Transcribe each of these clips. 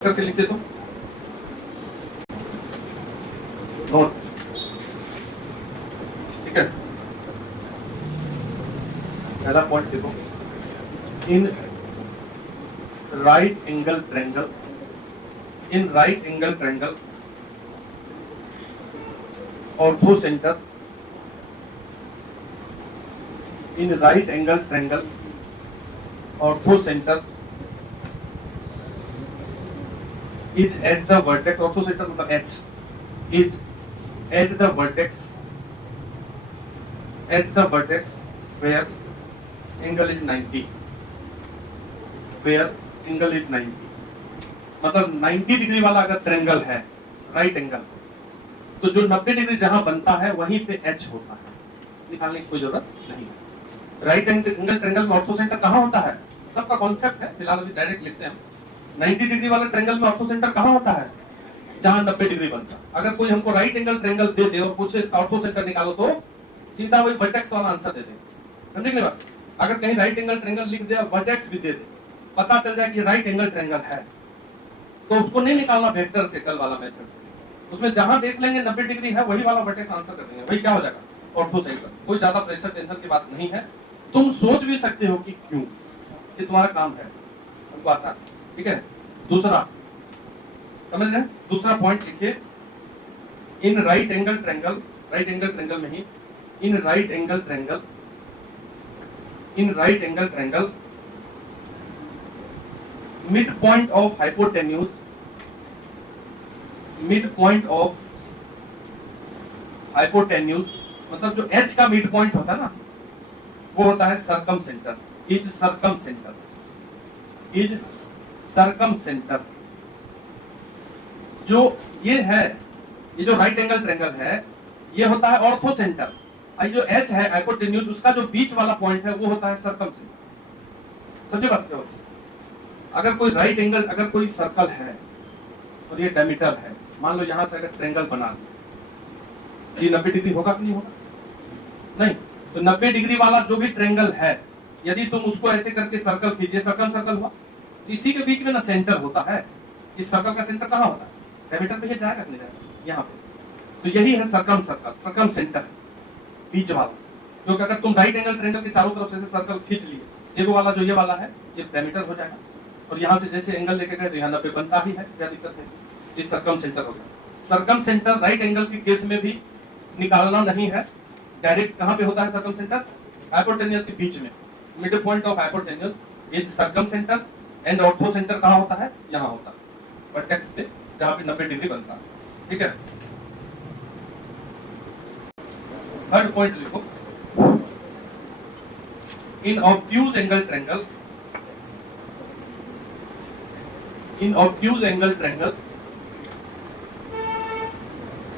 करके लिख दे तो नोट। ठीक है, पहला पॉइंट देखो, इन right angle triangle, in right angle triangle ortho centre, in right angle triangle ortho centre is at the vertex, ortho center मतलब H is at the vertex where angle is 90, where angle is 90, मतलब 90 degree वाला अगर triangle है right angle, तो जो 90 degree जहां बनता है वहीं पे H होता है, निकालने की कोई जरूरत नहीं है। राइट एंगल ट्रायंगल में ऑर्थो सेंटर कहां होता है, सबका कॉन्सेप्ट है, फिलहाल अभी डायरेक्ट लिखते हैं। 90 डिग्री वाले ट्रायंगल में ऑर्थो सेंटर कहां होता है, जहां 90 डिग्री बनता है। अगर कोई हमको राइट एंगल ट्रायंगल दे दे और पूछे इसका ऑर्थो सेंटर निकालो, तो सीधा वही वर्टेक्स वाला आंसर दे दे, समझे कि बात। अगर कहीं राइट एंगल ट्रायंगल लिख दे और वर्टेक्स भी दे दे, पता चल जाए कि राइट एंगल ट्रायंगल है, तो उसको नहीं निकालना वेक्टर से, कल वाला मेथड से। उसमें जहां देख लेंगे 90 डिग्री है वही वाला वर्टेक्स आंसर कर देंगे, वही क्या हो जाएगा, ऑर्थो सेंटर। कोई ज्यादा प्रेशर टेंशन की बात नहीं है, तुम सोच भी सकते हो कि क्यों, ये तुम्हारा काम है, हमको आता है। ठीक है, दूसरा समझ रहे हैं, दूसरा पॉइंट लिखिए, in right angle triangle, right angle triangle में ही, in right angle triangle, in right angle triangle mid point of hypotenuse, mid point of hypotenuse मतलब जो H का मिड पॉइंट होता है ना, वो होता है circum centre, is circum centre, is circum centre. जो ये है, ये जो राइट एंगल ट्रायंगल है, ये होता है ऑर्थो सेंटर। जो H है हाइपोटेन्यूज, उसका जो बीच वाला पॉइंट है वो होता है सर्कम सेंटर। समझे बात क्या होती है। अगर कोई राइट एंगल, अगर कोई सर्कल है और ये डायमीटर है, मान लो यहां से अगर ट्रायंगल बना, ये 90 डिग्री होगा कि नहीं होगा, नहीं। तो 90 डिग्री वाला जो भी ट्रायंगल है, यदि तुम उसको ऐसे करके सर्कल खींचे, सर्कल सर्कल हुआ, तो इसी के बीच में ना सेंटर होता है। इस सर्कल का सेंटर कहां होता है, डायमीटर पे जाएगा कि नहीं जाएगा, यहाँ पे। तो यही है सर्कम सर्कल, सर्कम सेंटर बीच वाला। क्योंकि अगर तुम राइट एंगल ट्रायंगल के चारों तरफ से सर्कल खींच लिए, ये वाला जो ये वाला है, ये डायमीटर हो जाएगा, और यहाँ से जैसे एंगल लेके गए तो यहाँ 90 बनता ही है, क्या दिक्कत है, ये सर्कम सेंटर हो गया। सर्कम सेंटर राइट एंगल के केस में भी निकालना नहीं है, डायरेक्ट कहां पे होता है सर्कम सेंटर, हाइपोटेन्यूज के बीच में, mid point of hypotenuse is circum centre, and ortho centre कहां होता है, यहां होता है वर्टेक्स पे, जहां पे 90 डिग्री बनता है। ठीक है, थर्ड पॉइंट लिखो, in obtuse angle triangle, in obtuse angle triangle,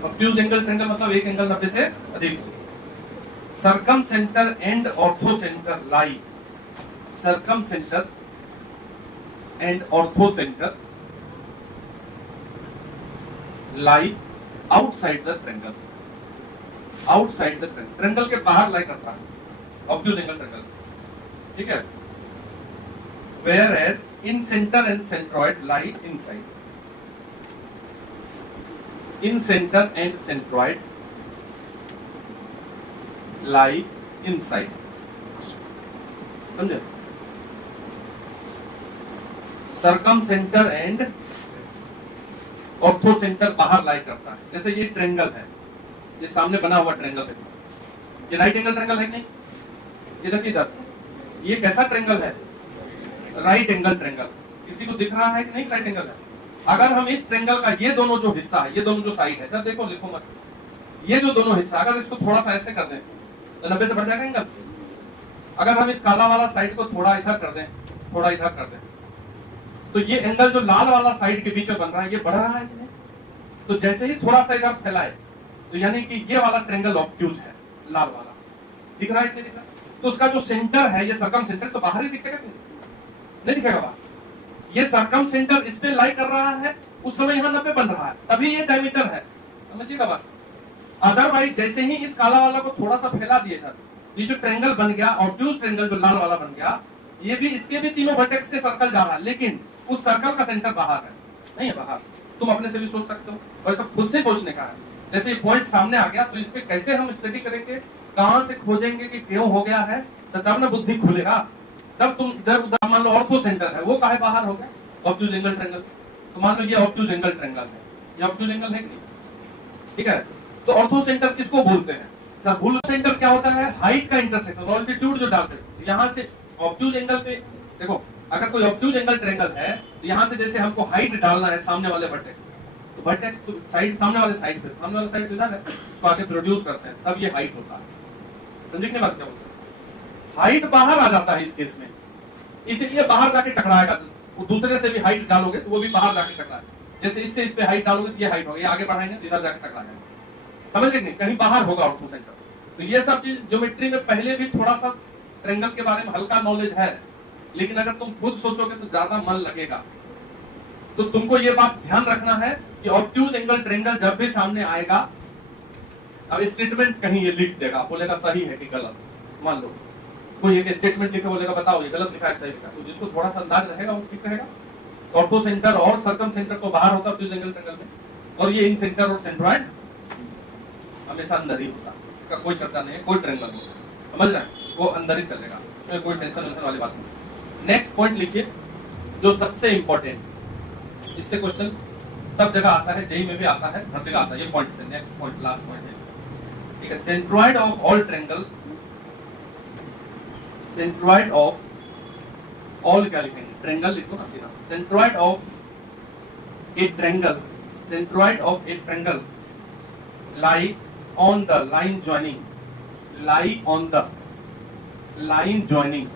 obtuse angle triangle मतलब एक एंगल 90 से अधिक, circumcentre and orthocentre lie, circumcentre and orthocentre lie outside the triangle, outside the triangle, triangle के बाहर lie करता है obtuse angle triangle. ठीक है, whereas incentre and centroid lie inside, incentre and centroid lie inside. समझे, circumcentre and orthocentre बाहर lie करता है। जैसे ये ट्रायंगल है, ये सामने बना हुआ ट्रायंगल है, ये राइट एंगल ट्रायंगल है कि नहीं, ये देखिए इधर, ये कैसा ट्रायंगल है, राइट एंगल ट्रायंगल। किसी को दिख रहा है कि नहीं राइट एंगल है। अगर हम इस ट्रायंगल का ये दोनों जो हिस्सा है, ये दोनों जो साइड है, जब देखो लिखो मत, ये जो दोनों हिस्सा, अगर इसको थोड़ा सा ऐसे कर दें तो 90 से बढ़ जाएगा एंगल। अगर हम इस काला वाला साइड को थोड़ा इधर कर दें, थोड़ा इधर कर दें, तो ये एंगल जो लाल वाला साइड के बीच में बन रहा है, ये बढ़ रहा है कि नहीं। तो जैसे ही थोड़ा सा इधर फैलाए, तो यानी कि ये वाला ट्रायंगल ऑब्ट्यूज है, लाल वाला दिख रहा है कि नहीं दिख रहा, तो उसका जो सेंटर है, ये सर्कम सेंटर, तो बाहर ही दिखेगा कि नहीं दिखेगा बाहर। ये सर्कम सेंटर इस पे लाई कर रहा है, उस समय यहाँ 90 बन रहा है, तभी ये डायमीटर है, समझिएगा बात। अदरवाइज जैसे ही इस काला वाला को थोड़ा सा फैला दिया जाता, ये जो ट्रायंगल बन गया, ऑब्ट्यूज ट्रायंगल जो लाल वाला बन गया, ये भी, इसके भी तीनों वर्टेक्स से सर्कल जा रहा है, लेकिन उस सर्कल का सेंटर बाहर है। नहीं है बाहर। तुम अपने से भी सोच सकते हो, और सब खुद से सोचने का है। जैसे ये पॉइंट सामने आ गया तो इस पे कैसे हम स्टडी करेंगे, कहां से खोजेंगे कि क्यों हो गया है, तब ना बुद्धि खुलेगा। तब तुम इधर उधर, मान लो ऑर्थो सेंटर है, वो काहे बाहर हो गया, ऑब्ट्यूज एंगल ट्रायंगल। तो मान लो ये ऑब्ट्यूज एंगल ट्रायंगल है, ये ऑब्ट्यूज एंगल है कि नहीं, ठीक है। तो ऑर्थो सेंटर किसको बोलते हैं सर? भूल सेंटर क्या होता है? हाइट का इंटरसेक्शन, ऑल्टीट्यूड जो डालते हैं यहाँ से ऑब्ट्यूज एंगल पे। देखो अगर कोई ऑब्ट्यूज एंगल ट्रायंगल है तो यहाँ से जैसे हमको हाइट डालना है सामने वाले वर्टेक्स, तो वर्टेक्स तो साइड, सामने वाले साइड पे, सामने वाले साइड पे इधर है, उसको आगे प्रोड्यूस करते हैं, तब ये हाइट होता है। समझे कि बात क्या होता है? हाइट बाहर आ जाता है इस केस में, इसलिए बाहर जाके टकराएगा। तो दूसरे से भी हाइट डालोगे तो वो भी बाहर जाके टकराएगा। जैसे इससे इस पे हाइट डालोगे तो ये हाइट होगी, आगे बढ़ाएंगे तो इधर जाके टकराएगा। समझ गए? कहीं बाहर होगा ऑर्थो सेंटर। तो ये सब चीज ज्योमेट्री में पहले भी थोड़ा सा ट्रायंगल के बारे में हल्का नॉलेज है, लेकिन अगर तुम खुद सोचोगे तो ज्यादा मन लगेगा। तो तुमको ये बात ध्यान रखना है कि ऑब्ट्यूज एंगल ट्रायंगल जब भी सामने आएगा, अब स्टेटमेंट कहीं ये लिख देगा, बोलेगा सही है कि गलत। मान लो कोई एक स्टेटमेंट लिखे, बोलेगा बताओ ये गलत लिखा है सही लिखा है, तो जिसको थोड़ा सा अंदाज रहेगा वो ठीक रहेगा। ऑर्थो सेंटर और सर्कम सेंटर तो बाहर होता है ऑब्ट्यूज एंगल ट्रायंगल में, और ये इन सेंटर और सेंट्रॉइड हमेशा अंदर ही होता है। इसका कोई चर्चा नहीं है, कोई ट्रायंगल नहीं, समझ रहे हैं? वो अंदर ही चलेगा, इसमें कोई टेंशन वाली बात नहीं। नेक्स्ट पॉइंट लिखिए जो सबसे इंपॉर्टेंट, इससे क्वेश्चन सब जगह आता है, जेई में भी आता है, हर जगह आता है। ये पॉइंट से नेक्स्ट पॉइंट, लास्ट पॉइंट है, ठीक है। Centroid of all triangle, centroid of all क्या लिखेंगे? ट्रायंगल लिखो ना सीधा। Centroid of a triangle, centroid of a triangle lie on the line joining, lie on the line joining,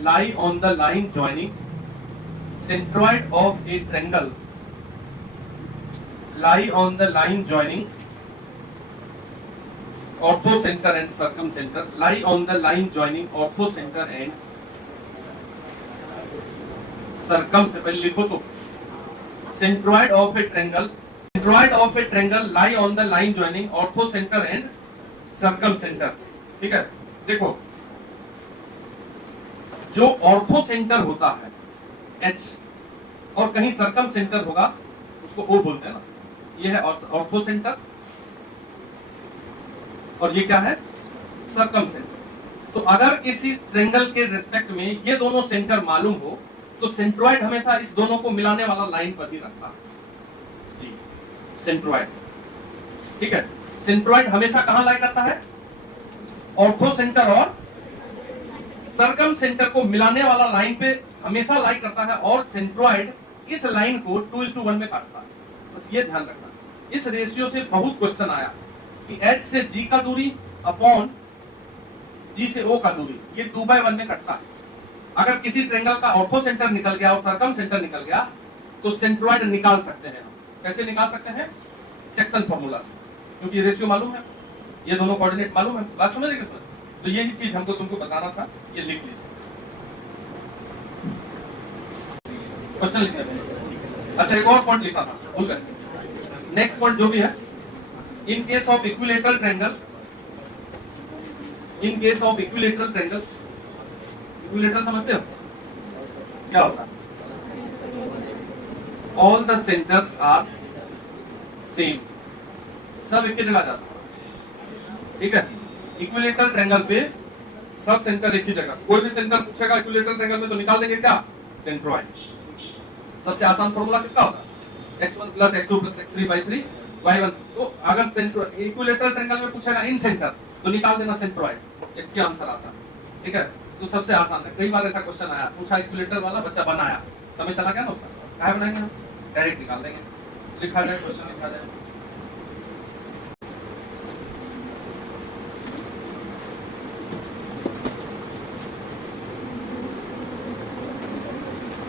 lie on the line joining, centroid of a triangle lie on the line joining ortho center and circumcenter, lie on the line joining ortho center and circumcenter। लिखो तो centroid of a triangle, centroid of a triangle lie on the line joining ortho center and circumcenter, ठीक है। देखो जो ortho centre होता है H, और कहीं सर्कम सेंटर होगा उसको O बोलते हैं ना, ये है ऑर्थो सेंटर और ये क्या है? Circum centre. तो अगर किसी ट्रायंगल के रिस्पेक्ट में ये दोनों सेंटर मालूम हो तो सेंट्रॉइड हमेशा इस दोनों को मिलाने वाला लाइन पर ही रखता है जी, सेंट्रॉइड, ठीक है। सेंट्रॉइड हमेशा कहां लाई करता है? ऑर्थो सेंटर और सर्कम सेंटर को मिलाने वाला लाइन पे हमेशा लाई करता है, और सेंट्रॉइड इस लाइन को 2:1 में काटता है। बस ये ध्यान रखना। इस रेशियो से बहुत क्वेश्चन आया कि H से G का दूरी अपॉन G से O का दूरी, ये 2/1 में कटता है। अगर किसी ट्रायंगल का ऑर्थो सेंटर निकल गया और सर्कम सेंटर निकल गया तो सेंट्रॉइड निकाल सकते हैं हम। कैसे निकाल सकते हैं? सेक्शन फार्मूला से, क्योंकि रेशियो मालूम है, ये दोनों कोऑर्डिनेट मालूम है। बात समझ रहे? तो यही चीज हमको तुमको बताना था, ये लिख लीजिए। क्वेश्चन लिखते हैं। अच्छा एक और पॉइंट लिखा था भूल कर, नेक्स्ट पॉइंट जो भी है, in case of equilateral triangle, in case of equilateral triangle, equilateral समझते हो क्या होता है? All the centres are same, सब एक ही जगह जाता है, ठीक है। इक्विलेटरल ट्रायंगल पे सब सेंटर एक ही जगह। कोई भी सेंटर पूछेगा इक्विलेटरल ट्रायंगल में तो निकाल देंगे क्या? सेंट्रॉइड। सबसे आसान फॉर्मूला किसका होता है? x1 + x2 + x3/3 y1। तो अगर इक्विलेटरल ट्रायंगल में पूछेगा इन सेंटर तो निकाल देना सेंट्रॉइड, एक ही आंसर आता है, ठीक है। तो सबसे आसान है। कई बार ऐसा क्वेश्चन आया, पूछा इक्विलेटर वाला, बच्चा बनाया, समय चला गया ना उसका, क्या बनाएंगे हम? डायरेक्ट निकाल देंगे, लिखा जाए क्वेश्चन, लिखा जाए।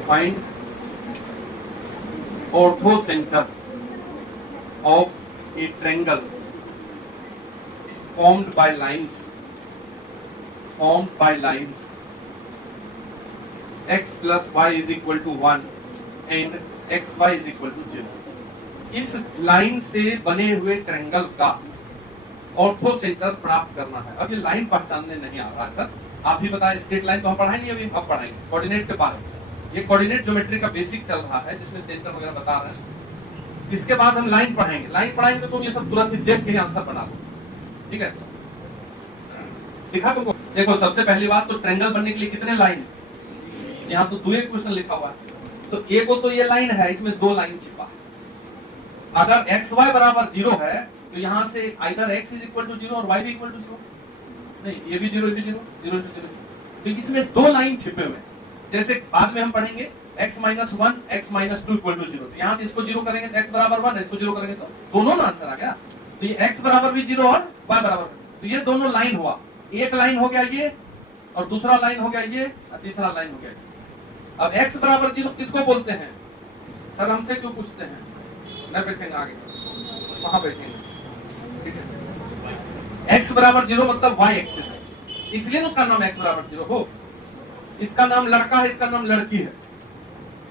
Find ortho center of a triangle formed by lines x plus y is equal to 1 and xy is equal to 0। इस लाइन से बने हुए ट्रायंगल का ऑर्थो सेंटर प्राप्त करना है। अब ये लाइन पहचानने नहीं आ रहा है सर, आप ही बताएं। स्ट्रेट लाइन तो हम पढ़ाएंगे अभी, अब पढ़ाएंगे कोऑर्डिनेट के बारे में। ये कोऑर्डिनेट ज्योमेट्री का बेसिक चल रहा है जिसमें सेंटर वगैरह बता रहे हैं। इसके बाद हम लाइन पढ़ेंगे, लाइन पढ़ाएंगे तो तुम ये सब तुरंत ही देख के आंसर बना लो, ठीक है। दिखा तुमको, देखो सबसे पहली बात तो ट्रायंगल बनने के लिए कितने लाइन, यहाँ तो 2 क्वेश्चन लिखा हुआ है, तो एक को तो ये लाइन है, इसमें 2 लाइन छिपा है। अगर एक्स वाई बराबर 0 है तो यहाँ से either x is equal to 0 और y भी इक्वल टू 0, नहीं ये भी 0 ये भी 0 0 इंटू 0, तो इसमें 2 लाइन छिपे हुए हैं। जैसे बाद में हम पढ़ेंगे x minus 1 x minus 2 equal to 0, तो यहाँ से इसको 0 करेंगे तो x बराबर 1, इसको 0 करेंगे तो दोनों ना आंसर आ गया। तो ये x बराबर भी 0 और y बराबर, तो ये दोनों लाइन हुआ, एक लाइन हो गया ये और दूसरा लाइन हो गया ये और तीसरा लाइन हो गया ये। अब x बराबर 0 किसको बोलते हैं, सर हमसे क्यों पूछते हैं, न बैठेंगे आगे, वहां बैठेंगे, x बराबर 0 मतलब y एक्सिस, इसलिए उसका नाम x बराबर 0 हो। इसका नाम लड़का है, इसका नाम लड़की है,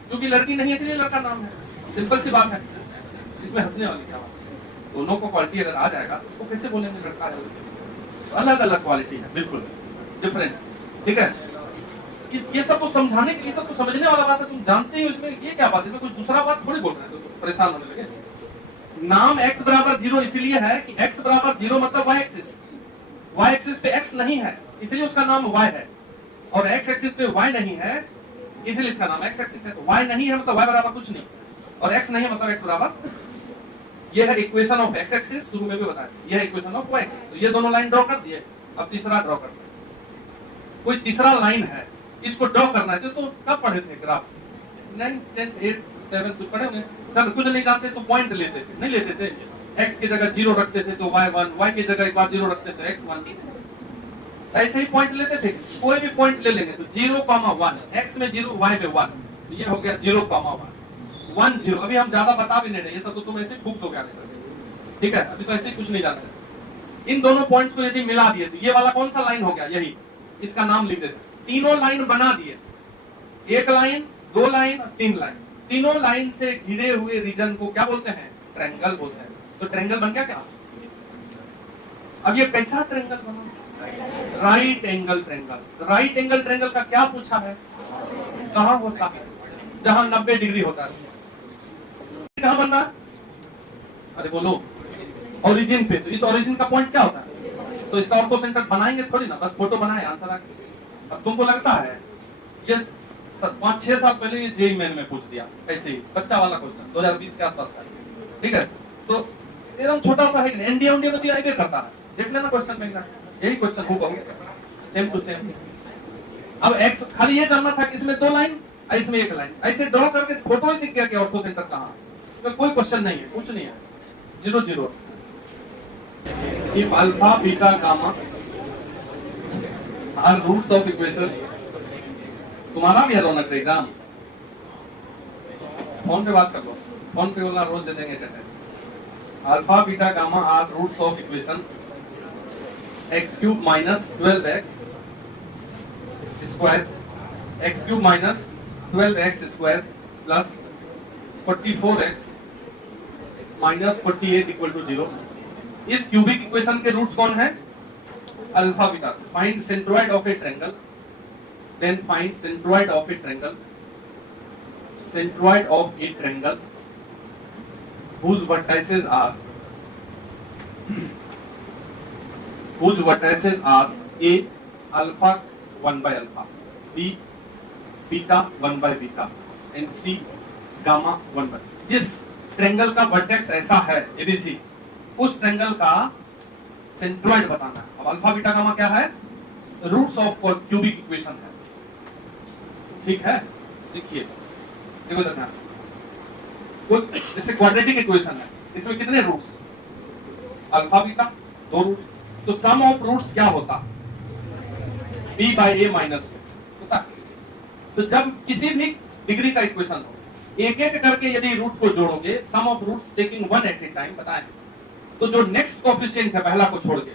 क्योंकि लड़की नहीं है इसलिए लड़का नाम है, सिंपल सी बात है, इसमें हंसने वाली क्या बात। दोनों को क्वालिटी अगर आ जाएगा तो उसको कैसे बोलेंगे लड़का है, तो अलग अलग क्वालिटी है, बिल्कुल डिफरेंट, ठीक है। ये सब को समझाने के लिए, सब को समझने वाला बात है, तुम जानते ही इसमें ये क्या बात है, कोई दूसरा बात थोड़ी बोल रहे हैं तो परेशान होने लगे। नाम x बराबर 0 इसलिए है कि x बराबर 0 मतलब y एक्सिस पे x नहीं है इसलिए उसका नाम y है, और x एक्सिस पे y नहीं है इसलिए इसका नाम x एक्सिस है। तो y नहीं है मतलब y बराबर कुछ नहीं, और x नहीं है मतलब x बराबर, ये है इक्वेशन ऑफ x एक्सिस, शुरू में भी बताया, ये है इक्वेशन ऑफ y एक्सिस। तो ये दोनों लाइन ड्रॉ कर दिए, अब तीसरा ड्रॉ करते हैं। कोई तीसरा लाइन है, इसको ड्रॉ करना है, तो कब पढ़े थे ग्राफ, 9 10 8 7 कुछ पढ़े होंगे सर, कुछ नहीं जानते तो पॉइंट लेते थे, नहीं लेते थे, x की जगह 0 रखते थे तो y1, y की जगह एक बार 0 रखते थे x1, ऐसे ही पॉइंट लेते थे, कोई भी पॉइंट ले लेंगे तो 0,1, x में 0 y में 1, तो ये हो गया 0,1 1 0। अभी हम ज्यादा बता भी नहीं रहे, ये सब तो तुम ऐसे फूक दोगे आगे तक, ठीक है, अभी तो ऐसे कुछ नहीं जानते। इन दोनों पॉइंट्स को यदि मिला दिए तो ये वाला कौन सा लाइन हो गया, यही, इसका नाम लिख देते, तीनों लाइन बना दिए, एक लाइन 2 लाइन और 3 लाइन, तीनों लाइन से घिरे हुए रीजन को क्या बोलते हैं, ट्रायंगल बोलते हैं। तो ट्रायंगल बन गया क्या, अब ये कैसा ट्रायंगल बना, right angle triangle. Right angle triangle का क्या पूछा है, कहां होता है, जहां 90 डिग्री होता है, कहां बन रहा, अरे बोलो, ओरिजिन पे। तो इस ओरिजिन का पॉइंट क्या होता है, तो इसका ऑर्थो सेंटर बनाएंगे थोड़ी ना, बस फोटो बनाए आंसर आ गया। अब तुमको लगता है ये 5-6 साल पहले ये जेईई मेन में पूछ दिया, ऐसे ही बच्चा वाला क्वेश्चन 2020 के आसपास का, ठीक है, तो एकदम छोटा सा है, एनडीए में तो ये करता है, देख लेना क्वेश्चन में, यही क्वेश्चन हो सेम टू सेम। अब x खाली ये जानना था कि इसमें 2 लाइन इसमें 1 लाइन, ऐसे ड्रॉ करके फोटो ही दिख गया कि ऑर्थो सेंटर कहां है, तो कोई क्वेश्चन नहीं है, कुछ नहीं है, 0 0। If alpha beta gamma are roots of equation, तुम्हारा भी है रौनक एग्जाम, फोन पे बात कर लो, फोन पे वाला रोज दे देंगे कहते। Alpha beta gamma are roots of equation x cube minus 12x square, x cube minus 12x square plus 44x minus 48 equal to 0। इस क्यूबिक इक्वेशन के रूट्स कौन है, alpha beta. Find centroid of a triangle, then find centroid of a triangle, centroid of a triangle whose vertices are a alpha 1 by alpha, b beta 1 by beta and c gamma 1 by। जिस triangle का vertex ऐसा है ABC, उस triangle का centroid बताना है। अब alpha beta gamma क्या है, रूट्स ऑफ क्यूबिक इक्वेशन है, ठीक है। देखिए देखो ध्यान से, जैसे क्वाड्रेटिक इक्वेशन है, इसमें कितने रूट्स, अल्फा बीटा 2 रूट्स, तो सम ऑफ रूट्स क्या होता, b by a माइनस होता। तो जब किसी भी डिग्री का इक्वेशन हो, एक एक करके यदि रूट को जोड़ोगे, sum of roots taking 1 at a time बताएं, तो जो नेक्स्ट कोएफिशिएंट है पहला को छोड़ के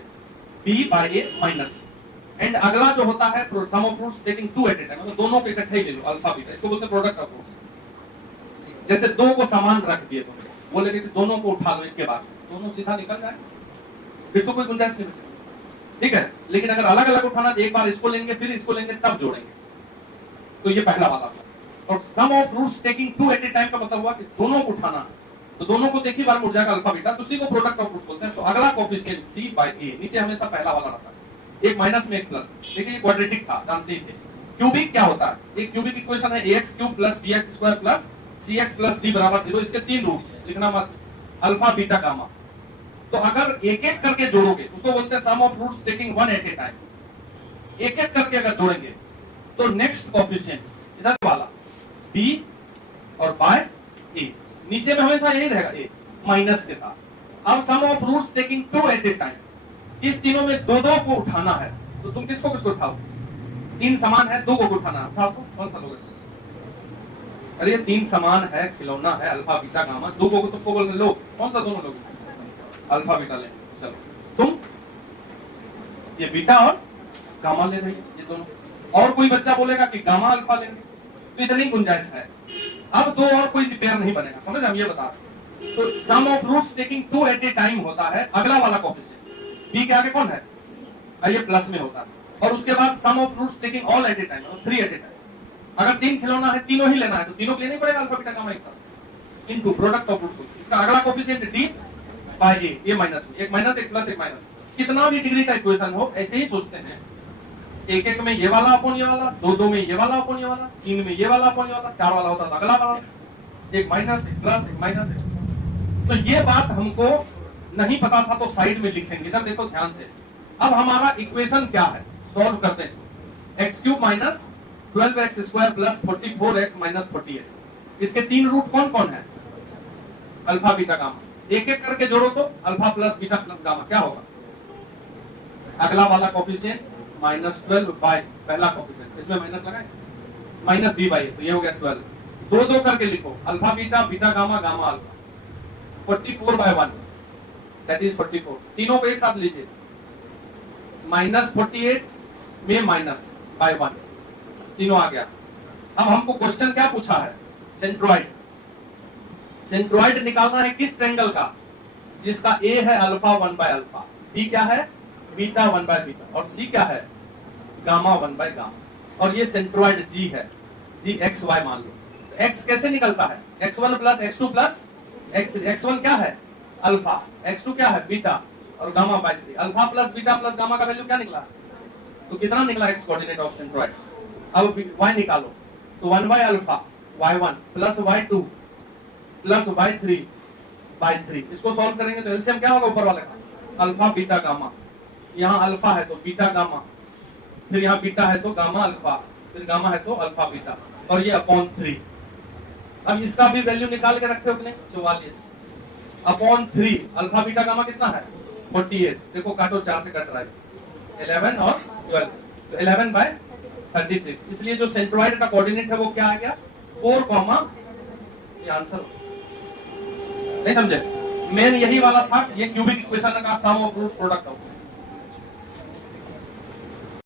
b by a minus, and अगला जो होता है sum of roots taking 2 at a time, मतलब दोनों को इकट्ठे ही ले लो, अल्फा बीटा, इसको बोलते हैं प्रोडक्ट ऑफ रूट्स। जैसे 2 को समान रख दिए तुमने, बोले कि दोनों को उठा लो एक के बाद, दोनों सीधा निकल जाए, फिर तो कोई गुंजाइश नहीं बचेगी, ठीक है। लेकिन अगर अलग अलग उठाना तो एक बार इसको लेंगे फिर इसको लेंगे तब जोड़ेंगे, तो ये पहला वाला था। और sum of roots taking 2 at a time का मतलब हुआ कि दोनों को उठाना, तो दोनों को देखिए बार मुड़ जाएगा अल्फा बीटा, तो उसी को प्रोडक्ट ऑफ रूट बोलते हैं। तो अगला कोफिशिएंट सी बाय ए, नीचे हमेशा पहला वाला रहता है, एक माइनस में एक प्लस। देखिए ये क्वाड्रेटिक था, जानते ही थे। क्यूबिक क्या होता है, एक क्यूबिक इक्वेशन है ax cube plus bx square plus cx plus d बराबर 0। इसके तीन रूट्स लिखना मत, अल्फा बीटा गामा। तो अगर एक एक करके जोड़ोगे उसको बोलते हैं sum of roots taking one at a time. एक एक करके अगर जोड़ेंगे तो नेक्स्ट कोफिशिएंट इधर वाला b और बाय a, नीचे में हमेशा यही रहेगा a माइनस के साथ। अब sum of roots taking two at a time, इस तीनों में दो दो को उठाना है, तो तुम किसको किसको उठाओ, तीन समान है, दो को उठाना है, उठाओ कौन सा लोगे? अरे ये तीन समान है, खिलौना है अल्फा बीटा गामा, दो को तुमको बोल लो, कौन सा दोनों लोगे? अल्फा बीटा ले। चलो तुम ये बीटा और गामा ले रही है, ये दोनों। और कोई बच्चा बोलेगा कि गामा अल्फा लेंगे, तो इतनी गुंजाइश है। अब दो और कोई पेयर नहीं बनेगा, समझ हम ये बता रहे। तो sum of roots taking two at a time होता है अगला वाला कोफिशिएंट। बी के आगे कौन है, ये प्लस में होता है। और उसके बाद sum of roots taking all at a time, three at a time. अगर तीन खिलौना है, तीनों ही लेना है, तो तीनों को लेना ही पड़ेगा अल्फा बीटा गामा एक साथ, इनटू प्रोडक्ट ऑफ रूट्स। इसका अगला कोफिशिएंट डी बाय ए, ये माइनस में, एक माइनस एक प्लस एक माइनस। कितना भी डिग्री का इक्वेशन हो ऐसे ही सोचते हैं, एक एक में ये वाला अपॉन ये वाला, दो दो में ये वाला अपॉन ये वाला, तीन में ये वाला अपॉन ये वाला, चार वाला होता है अगला वाला, एक माइनस एक प्लस एक माइनस। तो ये बात हमको नहीं पता था, तो साइड में लिखेंगे, इधर देखो ध्यान से। अब हमारा इक्वेशन क्या है, सॉल्व करते हैं। X cube minus 12x square plus 44x minus 48, इसके तीन रूट कौन कौन है, अल्फा बीटा गामा। एक एक करके जोड़ो तो alpha plus beta plus gamma क्या होगा, अगला वाला कोफिशिएंट माइनस 12 बाय पहला कोफिशिएंट, इसमें माइनस लगाए, माइनस b बाय, तो ये हो गया 12। दो दो करके लिखो, alpha beta beta gamma gamma alpha, 44 by 1 that is 44। तीनों को एक साथ लीजिए, माइनस 48 में माइनस बाय 1, तीनों आ गया। अब हमको क्वेश्चन क्या पूछा है, सेंट्रोइड। सेंट्रोइड निकालना है किस ट्रायंगल का, जिसका ए है अल्फा 1 बाय अल्फा, बी क्या है बीटा 1 बाय बीटा, और सी क्या है गामा 1 बाय गामा। और ये सेंट्रोइड जी है, जी एक्स वाई मान लो। तो एक्स कैसे निकलता है, x1 plus x2 plus x1 क्या है अल्फा, x2 क्या है बीटा, और gamma by 3। Alpha plus beta plus gamma का वैल्यू क्या निकला, तो कितना निकला x कोऑर्डिनेट ऑफ सेंट्रोइड। अब y निकालो, तो 1 by alpha y1 plus y2 plus y3 by 3। इसको सॉल्व करेंगे तो एलसीएम क्या होगा ऊपर वाले का, अल्फा बीटा गामा। यहाँ अल्फा है तो बीटा गामा, फिर यहाँ बीटा है तो गामा अल्फा, फिर गामा है तो अल्फा बीटा, और ये अपॉन 3। अब इसका भी वैल्यू निकाल के रखे अपने, 44 अपॉन 3। अल्फा बीटा गामा कितना है 48, देखो काटो 4 से कट रहा है, 11 और 12, तो 11 बाय 36। इसलिए जो सेंट्रोइड का कोऑर्डिनेट है वो क्या आ गया 4, ये आंसर। नहीं समझे, मेन यही वाला था, ये क्यूबिक इक्वेशन का सम ऑफ रूट प्रोडक्ट ऑफ